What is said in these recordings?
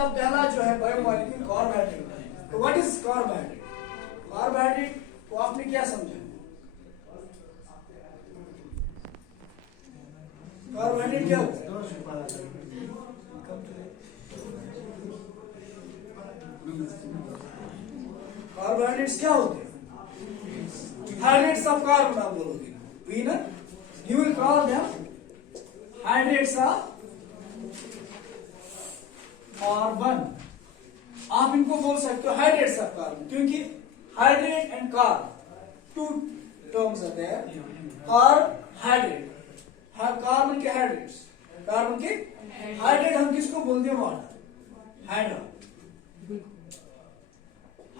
का पहला जो है बायोमॉलिक्यूल कार्बोहाइड्रेट है। तो व्हाट इज कार्बोहाइड्रेट? कार्बोहाइड्रेट को आपने क्या समझा? कार्बोहाइड्रेट क्या होता है? कार्बोहाइड्रेट्स क्या होते हैं? हाइड्रेट्स ऑफ कार्बन आप बोलोगे, वही ना? You will call them hydrates of carbon. आप इनको बोल सकते हो हाइड्रेट्स ऑफ कार्बन, क्योंकि hydrate and carb two terms आते हैं। कार्बोहाइड्रेट, कार्बन के हाइड्रेट्स, कार्बन के हाइड्रेट हम किसको बोलते हैं? Water, hydra.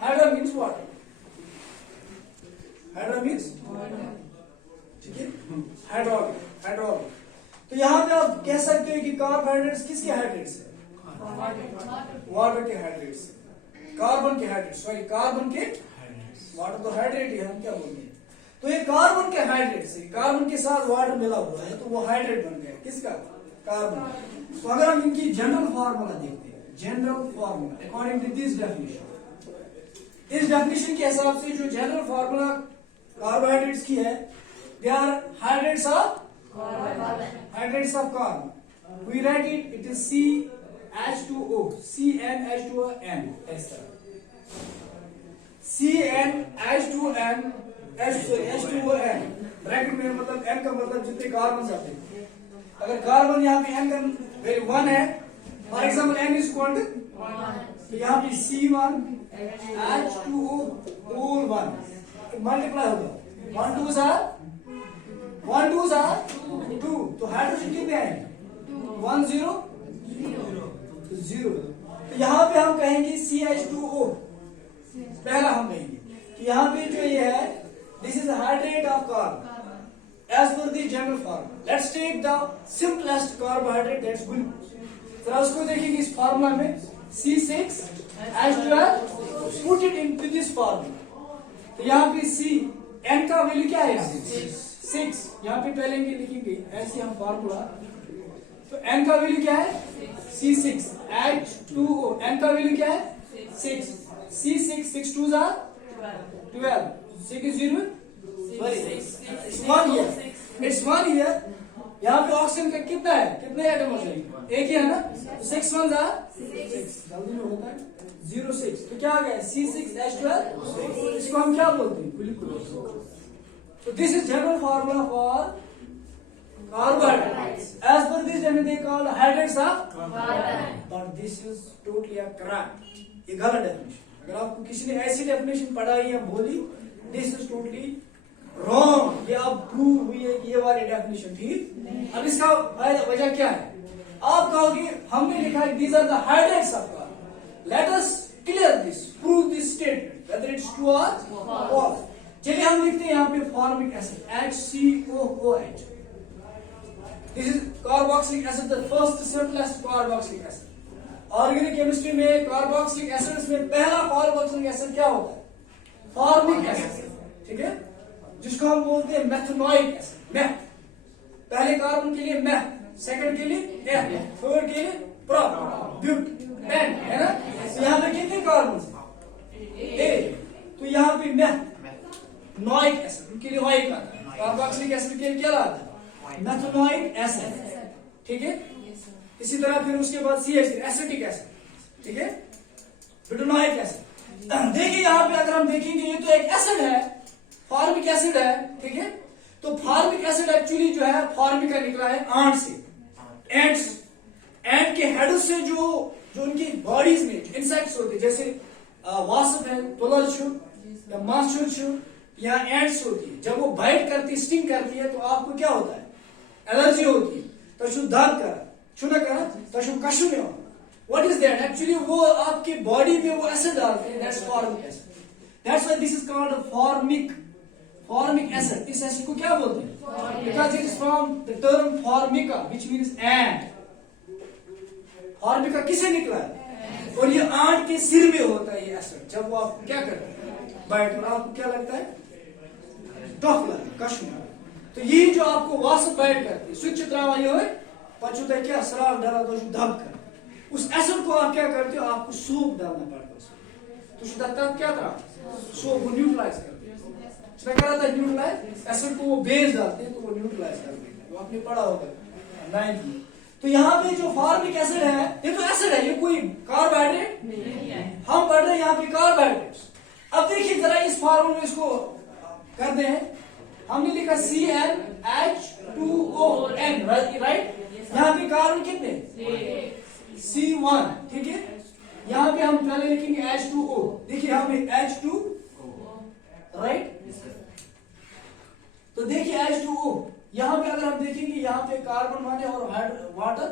Hydra means water, hydra means, ठीक है, हाइड्रोलिक, हाइड्रोलिक। तो यहां पे आप कह सकते हो कि कार्बोहाइड्रेट्स किसके हाइड्रेट्स है? वाटर के हाइड्रेट्स, कार्बन के हाइड्रेट्स, सॉरी कार्बन के, वाटर तो हाइड्रेट ही है, हम क्या बोलते हैं? तो ये कार्बन के हाइड्रेट्स है, कार्बन के साथ वाटर मिला हुआ है तो वो हाइड्रेट बन गया, किसका? कार्बन। तो अगर हम इनकी जनरल फार्मूला देखते हैं, general formula according to this definition, इस डेफिनेशन के हिसाब से जो जनरल फार्मूला कार्बोहाइड्रेट्स की है, they are hydrates of carbon. We write it, it is CH2O, CnH2n, ऐसा CnH2n, H2O n, ब्रैकेट में मतलब n का मतलब जितने कार्बन आते हैं। अगर कार्बन यहाँ पे n का वैल्यू 1 है, for example n is equal to, तो यहाँ पे C1 H2O होल 1 मल्टीप्लाई होगा, 1 2 2, तो हाइड्रोजन कितने आएंगे? 1 0 0। तो यहाँ पे हम कहेंगे CH2O, पहला हम कहेंगे कि यहाँ पे जो ये है, this is hydrate of carbon as per the general formula. Let's take the simplest carbohydrate, that's glucose. जरा उसको देखिए इस फार्मूला में, C6H12, put it into this formula. तो यहाँ पे C, N का वैल्यू क्या है? 6। यहाँ पे पहले लिखेंगे ऐसे हम फार्मूला, तो N का वैल्यू क्या है? C6H2O, N का वैल्यू क्या है? 6। C6, 6 2 12, 6 is 0, it's 1 here, it's 1 here। यहाँ पे ऑक्सीजन का कितना है, कितने एटम हो जाएंगे? एक ही है ना, 6 1 जल्दी में होता है 0 6, तो क्या आ गया? C6H12, इसको हम क्या बोलते हैं? ग्लूकोज। तो this is general formula for carbohydrates. As per this they call hydrates of carbon. But this is totally a crap. ये गलत डेफिनेशन। अगर आपको किसी ने ऐसी डेफिनेशन पढ़ाई या बोली, दिस इज टोटली रॉन्ग। ये अब प्रूव हुई है कि ये वाली डेफिनेशन ठीक। अब इसका वजह क्या है? आप कहोगे हमने लिखा है these are the hydrates of carbon. Let us clear this, prove this statement whether it's true or false. चलिए हम लिखते हैं यहाँ पे formic acid HCOOH। This is carboxylic acid, the first simplest carboxylic acid. Organic chemistry में carboxylic acids में पहला carboxylic acid क्या होता है? फॉर्मिक एसिड, ठीक है, जिसको हम बोलते हैं मेथनोइक एसिड। मेथ, पहले कार्बन के लिए मेथ, सेकंड के लिए एथ, थर्ड के लिए प्रोप, ब्यूट, पेन, है ना? तो यहाँ पे कितने कार्बन? एक। तो यहाँ पे मेथनोइक एसिड, उनके लिए वाइक आता है, कार्बोक्सिलिक एसिड के लिए क्या आता है? मेथनोइक एसिड, ठीक है। इसी तरह फिर उसके बाद CH3 एसिटिक एसिड, ठीक है, ब्यूटानोइक एसिड। देखिए यहाँ पे अगर हम देखेंगे ये तो एक एसिड है, फॉर्मिक एसिड है, ठीक है। तो फॉर्मिक एसिड एक्चुअली जो है फॉर्मिका निकला है आंट से, एंट्स, एंट के हेड से जो उनकी बॉडीज में इंसेक्ट्स होते हैं, जैसे वास्प है, तुलस या माछुर या एंट्स होती है, जब वो बाइट करती, स्टिंग करती है, तो आपको क्या होता है? एलर्जी होती है। तशु दाग कर तशु कशु में हो, व्हाट इज दैट? एक्चुअली वो आपकी बॉडी में वो एसिड डालते हैं, that's formic acid. That's why this is called formic acid. इस एसिड को क्या बोलते हैं? Because it is from the term Formica which means ant. Formica किसे निकला है? और ये आंट के सिर में होता है ये एसिड। जब वो आपको क्या करता है? बाइट, और आपको क्या लगता है? टफ लगता है, कशु। तो ये जो आपको वास्प बाइट करती है, स्विच त्रावा ये पचुता क्या सराफ डाला तो धब कर, उस एसिड को आप क्या करते हो, आपको सोप डालना पड़ता है उसमें। तो तब क्या था, सोप वो न्यूट्रलाइज करते हैं। इसमें क्या रहता है न्यूट्रलाइज, एसिड को वो बेस डालते हैं तो वो न्यूट्रलाइज करते हैं, वो आपने पढ़ा होगा 9th में। तो यहाँ पे जो फॉर्मिक एसिड है ये तो एसिड है, ये कोई कार्बोहाइड्रेट नहीं है। हम पढ़ रहे हैं यहाँ पे कार्बोहाइड्रेट्स। अब देखिए जरा इस फॉर्मूले में इसको करते हैं। हमने लिखा CnH2ON, राइट। यहाँ पे कार्बन कितने, C1, ठीक है। यहाँ पे हम पहले लिखेंगे H2O। देखिए यहाँ पे H2, राइट। तो देखिए H2O, यहाँ पे अगर हम देखेंगे यहाँ पे कार्बन माने और वाटर,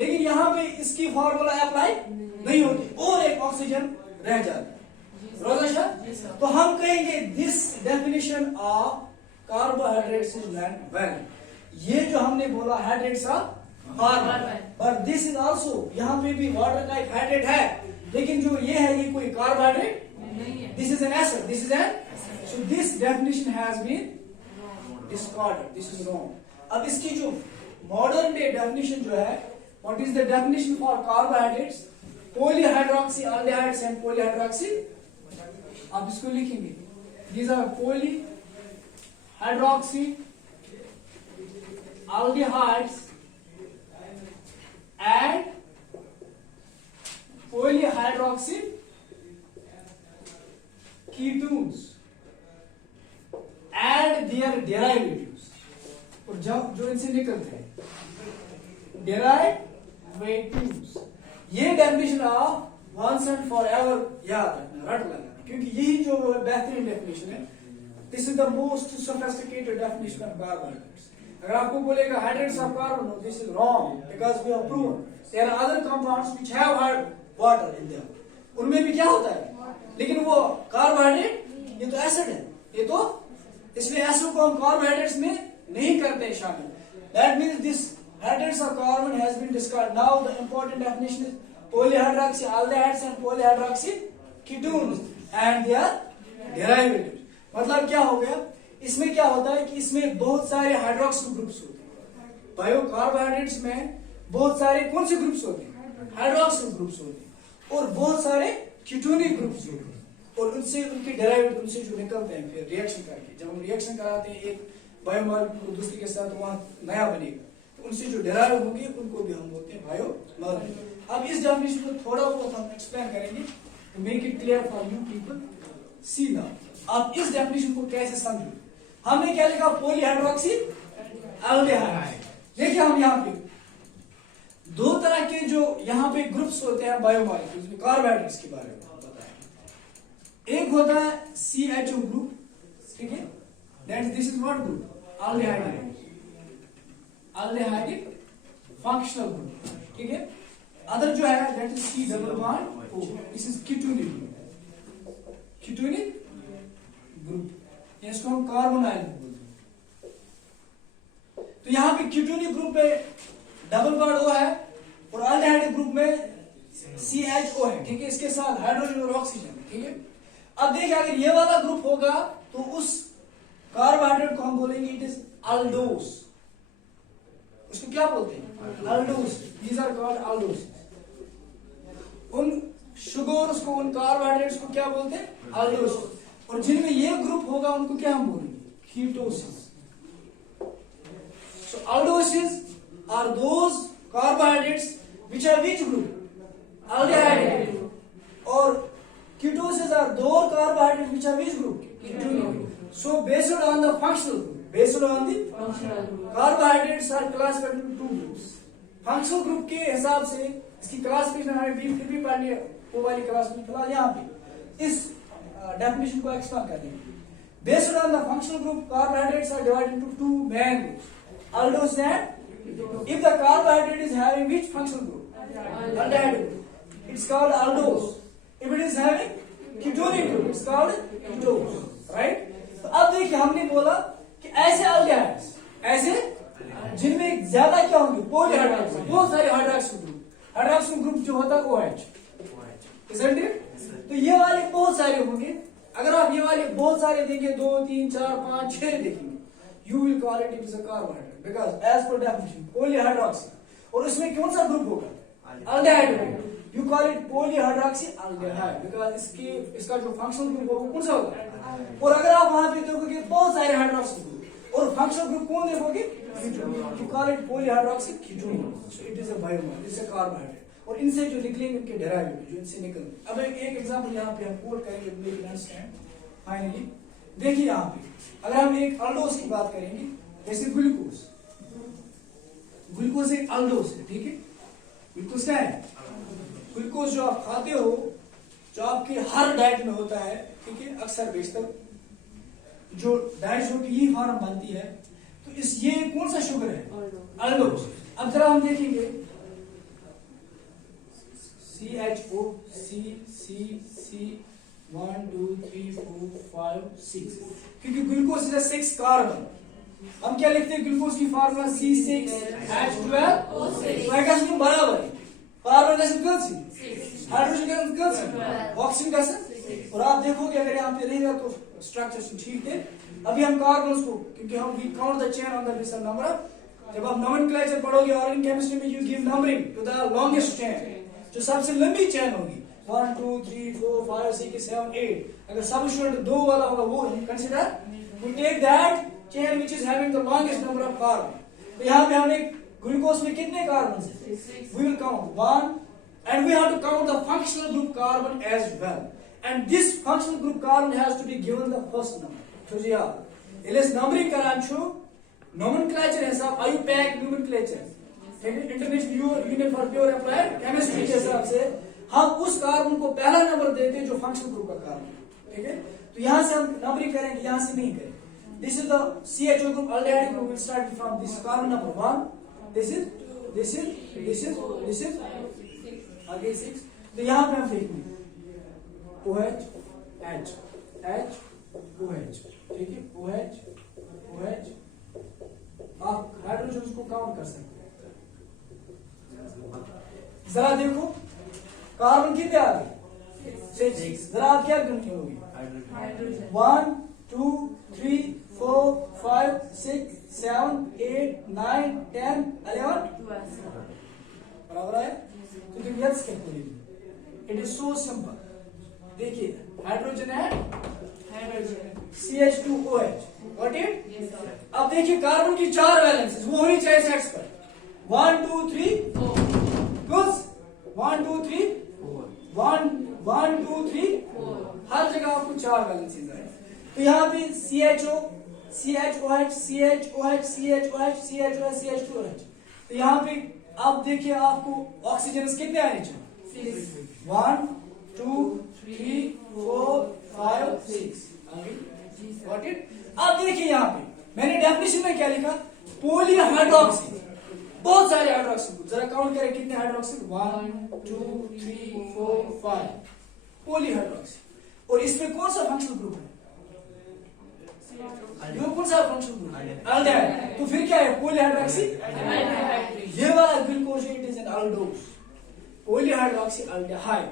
लेकिन यहाँ पे इसकी फॉर्मूला अप्लाई नहीं होती और एक ऑक्सीजन रह जाता है। तो हम कहेंगे this definition of carbohydrates is not valid. ये जो हमने बोला हाइड्रेट्स ऑफ कार्बन, पर दिस इज आल्सो, यहाँ पे भी वाटर का एक हाइड्रेट है, लेकिन जो ये है ये कोई कार्बोहाइड्रेट नहीं है। This is an acid, this is an, so this definition has been discarded, this is wrong. अब इसकी जो मॉडर्न डे डेफिनेशन जो है, what is the definition for carbohydrates, polyhydroxyaldehydes and polyhydroxy, आप इसको लिखेंगे, these are polyhydroxyaldehydes and polyhydroxy ketones and their derivatives, और जो इनसे निकलते हैं डेरिवेटिव्स। ये डेफिनेशन आप वंस एंड फॉर एवर याद रखना, रट लेना, क्योंकि यही जो बेहतरीन डेफिनेशन है। This is the most sophisticated definition of carbohydrates. अगर आपको बोलेगा hydrates of carbon, this is wrong because we have proven there are other compounds which have water in them, उनमें भी क्या होता है, लेकिन वो कार्बोहाइड्रेट, ये तो एसिड है, ये तो, इसलिए एसिड को हम कार्बोहाइड्रेट्स में नहीं करते शामिल। That means this hydrates of carbon has been discarded. Now the important definition is polyhydroxyaldehydes and polyhydroxy ketones and their derivatives. मतलब क्या हो गया, इसमें क्या होता है कि इसमें बहुत सारे हाइड्रोक्सिल ग्रुप्स होते हैं। बायो कार्बोहाइड्रेट्स में बहुत सारे कौन से ग्रुप्स होते हैं, हाइड्रोक्सिल ग्रुप्स होते हैं, और बहुत सारे कीटोनिक ग्रुप्स होते हैं, और उनसे उनके डेरिवेटिव उनसे जो निकलते हैं फिर रिएक्शन करके, जब हम रिएक्शन कराते हैं एक बायोमॉलिक्यूल दूसरे के साथ, वहां नया बनेगा, तो उनसे जो डेराइव होंगे उनको भी हम बोलते हैं बायोमॉलिक्यूल। अब इस डेफिनेशन को थोड़ा बहुत हम एक्सप्लेन करेंगे to make it clear for you people. See now, आप इस डेफिनेशन को कैसे समझो। हमने क्या लिखा, पॉलीहाइड्रोक्सीएल्डिहाइड। देखिए हम यहाँ पे दो तरह के जो यहाँ पे ग्रुप्स होते हैं बायोमॉलिक्यूल्स में, कार्बोहाइड्रेट्स के बारे में बताएं। एक होता है CHO ग्रुप, ठीक है, that this is what group, aldehydic functional group, ठीक है। अदर जो है that is C double bond O, this is ketonic group, इसको हम कार्बोनाइल बोलते हैं। तो यहाँ पे कीटोनिक ग्रुप में डबल बॉन्ड O है, और एल्डिहाइडिक ग्रुप में CHO है, ठीक है, इसके साथ हाइड्रोजन और ऑक्सीजन, ठीक है। अब देखिए अगर ये वाला ग्रुप होगा तो उस कार्बोहाइड्रेट को हम बोलेंगे इट इज अल्डोस। उसको क्या बोलते हैं, अल्डोस, दीज आर कॉल्ड अल्डोस। उन शुगर्स को, उन कार्बोहाइड्रेट्स को क्या बोलते हैं, अल्डोस। और जिनमें ये ग्रुप होगा उनको क्या हम बोलेंगे, ketoses. So aldoses are those carbohydrates which are which group, aldehyde, और ketosis are those carbohydrates which are which group, ketonic group. So based on the functional group, carbohydrates are classified into two groups. Functional group के हिसाब से इसकी classification हमें फिर भी पढ़ लिया, वो वाली क्लास में फिलहाल यहाँ पे इस डेफिनेशन को एक्सप्लेन कर देंगे। Based on the functional group, carbohydrates are divided into two main groups, aldose and ketone. If the carbohydrate is having which functional group, aldehyde group, it's called aldose. If it is having ketonic group, it's called ketose, right? तो अब देखिए हमने बोला कि ऐसे aldehydes, ऐसे जिनमें ज्यादा क्या होंगे, पॉलीहाइड्रोक्सी, बहुत सारे हाइड्रोक्सिल ग्रुप जो होता है OH, isn't it? तो ये वाले बहुत सारे होंगे। अगर आप ये वाले बहुत सारे देंगे, 2, 3, 4, 5, 6 देखेंगे, you will call it is a carbohydrate because as per definition polyhydroxy। और इसमें कौन सा ग्रुप होगा, aldehyde, you call it polyhydroxyaldehyde because इसका जो फंक्शनल ग्रुप होगा कौन सा होगा? और अगर आप वहां पे देखोगे बहुत सारे हाइड्रोक्सिल ग्रुप और फंक्शनल ग्रुप कौन देखोगे? you call it polyhydroxyketone, so it is a biomarker, it's a carbohydrate. और इनसे जो निकलेंगे उनके डेरिवेटिव जो इनसे निकलेंगे। अब एक एग्जांपल यहाँ पे हम कोट करेंगे, मेक इट अंडरस्टैंड फाइनली। देखिए यहाँ पे अगर हम एक अल्डोस की बात करेंगे, जैसे ग्लूकोज, ग्लूकोज एक अल्डोस है, ठीक है। ग्लूकोज क्या है? ग्लूकोज जो आप खाते हो, जो आपके हर डाइट में होता है, ठीक है, अक्सर बेशतर जो डाइट जो की ये फॉर्म बनती है, तो इस ये कौन सा शुगर है? अल्डोस। अब जरा हम देखेंगे CHO C 1 2 3 4 5 6, क्योंकि ग्लूकोज इज 6 कार्बन। हम क्या लिखते हैं ग्लूकोज की फार्मूला C6H12O6 बराबर है कार्बन का संख्या हाइड्रोजन का संख्या ऑक्सीजन का संख्या। और आप देखोगे अगर यहाँ पे रहेगा तो स्ट्रक्चर ठीक है। अभी हम कार्बन को, क्योंकि हम we count the chain on the basis number, जब आप नोमेनक्लेचर पढ़ोगे ऑर्गेनिक केमिस्ट्री में, you give numbering to the longest chain, जो सबसे लंबी चेन होगी 1 2 3 4 5 6 7 8। अगर सब स्टूडेंट 2 वाला होगा वो consider, we take that chain which is having the longest number of carbon. तो यहाँ पे हमने ग्लूकोज में कितने कार्बन है? We will count 1 and we have to count the functional group carbon as well, and this functional group carbon has to be given the first number. So जी आप इलेस numbering करान छो नोमेनक्लेचर है साहब, IUPAC nomenclature, international union for pure applied chemistry के हिसाब से हम उस कार्बन को पहला नंबर देते हैं जो फंक्शनल ग्रुप का कार्बन, ठीक है। तो यहाँ से हम नंबरिंग करेंगे, यहाँ से नहीं करेंगे। This is the CHO group aldehyde group, will start from this carbon number 1, this is आगे 6। तो यहाँ पे हम देखेंगे OH H H OH, ठीक है, OH OH। आप हाइड्रोजन को काउंट कर सकते हैं। जरा देखो कार्बन कितने आ गए? 6। जरा आप क्या गिनोगे? 1 2 3 4 5 6 7 8 9 10 11 बराबर है। तो let's calculate it is so simple। देखिए हाइड्रोजन है, CH2OH, got it? अब देखिए कार्बन की 4 वैलेंसीज वो होनी चाहिए सेट्स पर 1 2 3 4 गुड 1 2 3 4 1 2 3 4 हर जगह आपको 4 वैलेंसीज है। तो यहाँ पे CHO CHOH CHOH CHOH CHOH CH2OH। तो यहाँ पे अब देखिए आपको ऑक्सीजन कितने आने चाहिए? 1 2 3 4 5 6 गॉट इट। अब देखिए यहाँ पे मैंने डेफिनेशन में क्या लिखा? पॉलीहाइड्रोक्सी, बहुत सारे हाइड्रोक्सी, जरा काउंट करें कितने हाइड्रोक्सी? 1 2 3 4 5 पॉलीहाइड्रोक्सी। और इसमें कौन सा फंक्शनल ग्रुप है? ये कौन सा फंक्शनल ग्रुप है? अल्डेहाइड। तो फिर क्या है? पॉलीहाइड्रोक्सी। ये वाला glucose it is an aldose, polyhydroxy aldehyde.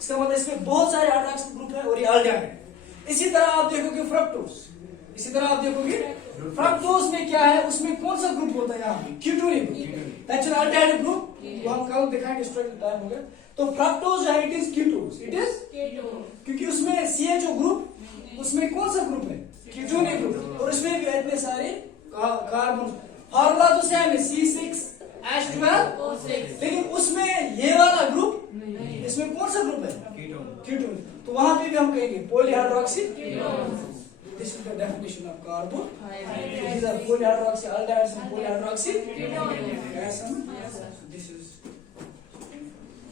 इसका मतलब इसमें बहुत सारे हाइड्रोक्सिल ग्रुप है और ये अल्डेहाइड। इसी तरह आप देखोगे फ्रक्टोज, इसी तरह आप देखोगे फ्रक्टोज में क्या है? उसमें कौन सा ग्रुप होता है? यहाँ पे ketonic group, natural aldehyde group, वो हम कल दिखाएंगे, स्ट्रक्चर टाइम हो गया। तो फ्रक्टोज है it is कीटोज, it is ketone, क्योंकि उसमें CHO ग्रुप, उसमें कौन सा ग्रुप है? कीटोनिक ग्रुप, और उसमें भी इतने सारे कार्बन। फॉर्मूला तो सेम है C6H12O6, लेकिन उसमें ये वाला ग्रुप, इसमें कौन सा ग्रुप है? कीटोन। तो वहां पे भी हम कहेंगे polyhydroxy ketone. This is the definition of carbon. These are polyhydroxy aldehydes and polyhydroxy ketones. Yes, this is